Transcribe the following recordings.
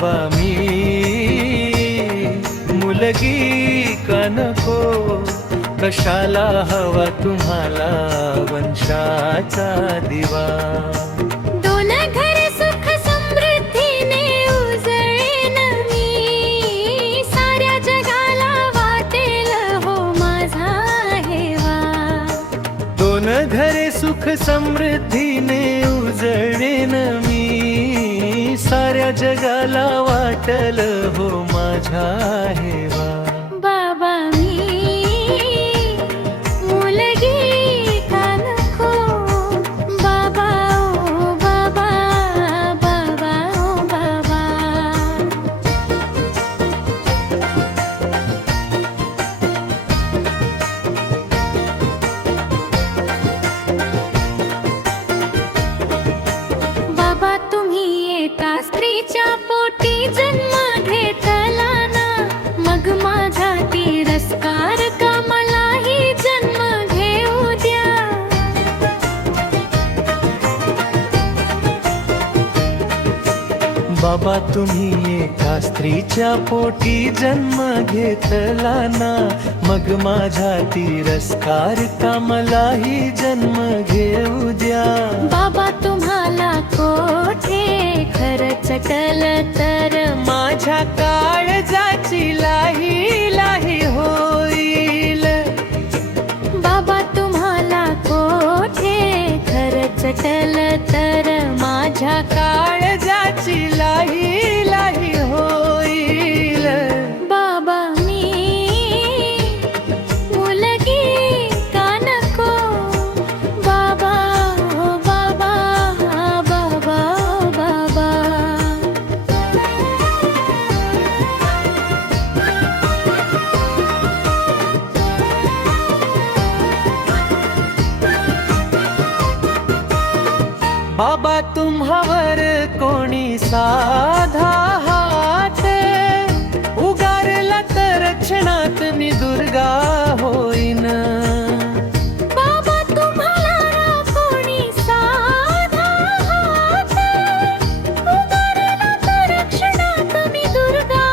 बाबा मी मुलगी का नको, कशाला हवा तुम्हाला वंशाचा दिवा. दोन घरे सुख समृद्धीने उजळेन मी, साऱ्या जगाला वाटेल हो माझा हेवा. दोन घरे सुख समृद्धीने उजळेन मी, साऱ्या जगाला वाटल हो माझा हेवा. बाबा मी मुलगी का नको, बाबा ओ बाबा, बाबा ओ बाबा. बाबा तुम्ही एका स्त्रीच्या पोटी जन्म घेतला ना, मग माझा तिरस्कार का मलाही जन्म घेऊ द्या. बाबा तुम्ही एका स्त्रीच्या पोटी जन्म घेतला ना, मग माझा तिरस्कार का मलाही जन्म घेऊ द्या. बाबा तुम्हाला कोठे खरंच कल तर माझ्या काळजाची लाही लाही होईल. बाबा तुम्हाला कोठे खरंच कल तर माझ्या काळजाची लाही लाही होईल. बाबा मी मुलगी का नको, बाबा ओ बाबा, बाबा ओ बाबा. बाबा तुम्हावर कोणी साधा हात उगारला तर क्षणात मी दुर्गा होईन. बाबा तुम्हाला कोणी साधा हात उगारला तर क्षणात मी दुर्गा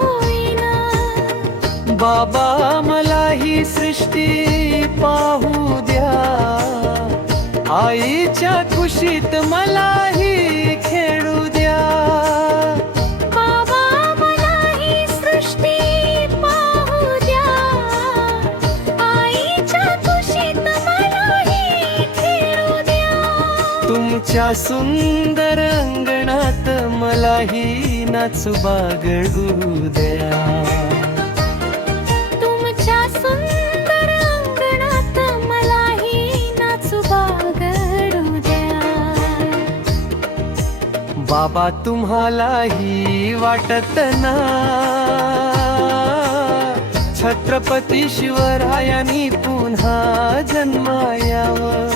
होईन. बाबा मला ही सृष्टी पाहू द्या, आईच्या कुशीत मलाही खेळू द्या. बाबा मला ही सृष्टी पाहू द्या, आईच्या कुशीत मलाही खेळू द्या. तुमच्या सुंदर अंगणात मलाही नाचू बागडू द्या. तुमच्या सुंदर अंगणात मलाही नाचू बागडू द्या. बाबा तुम्हालाही वाटत ना, छत्रपती शिवरायांनी पुन्हा जन्मायावं.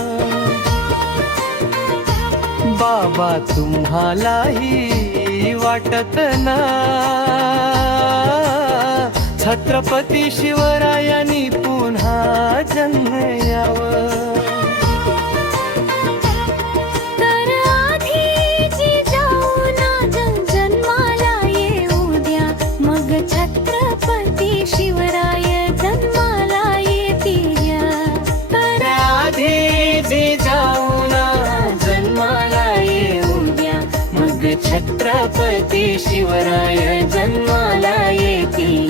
बाबा तुम्हालाही वाटत ना, छत्रपती शिवरायांनी पुन्हा जन्मायावं. तर आधी जिजाऊना जन्माला येऊ द्या, मग छत्रपती शिवराय जन्माला येतील. तर आधी जिजाऊना जन्माला येऊ द्या, मग छत्रपती शिवराय जन्माला येतील.